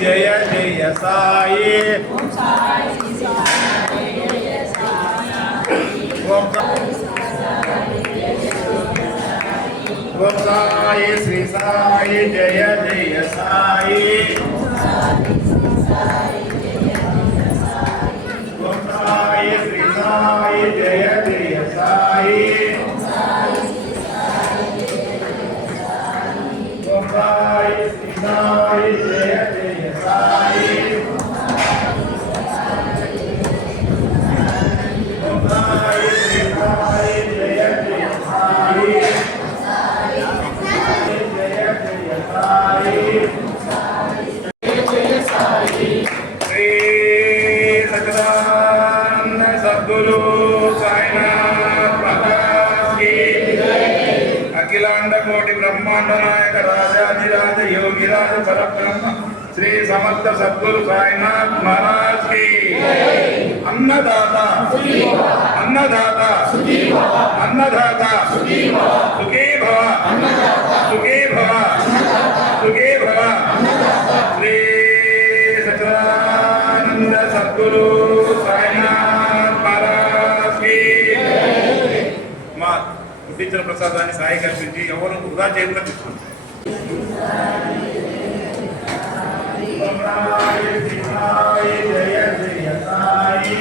जय जय साई ओम साई श्री साई जय जय साई ओम साई श्री साई जय जय साई ओम साई श्री साई जय जय साई ओम साई श्री साई जय जय साई जय जय साई श्री सच्चिदानंद सद्गुरु साईनाथ महाराज की अखिलांड कोटि ब्रह्मांड नायक राजाधिराज योगिराज परब्रह्म श्री समर्थ सद्गुरु साईनाथ महाराज की अन्नदाता अन्नदाता अन्नदाता सुखी भव सुखी भव सुखी भव श्री सच्चिदानंद सद्गुरु साईनाथ महाराज की మా పుట్టించిన ప్రసాదాన్ని సాయి కల్పించి ఎవరు వృధా చేయకుండా తీసుకోండి. जय जय साई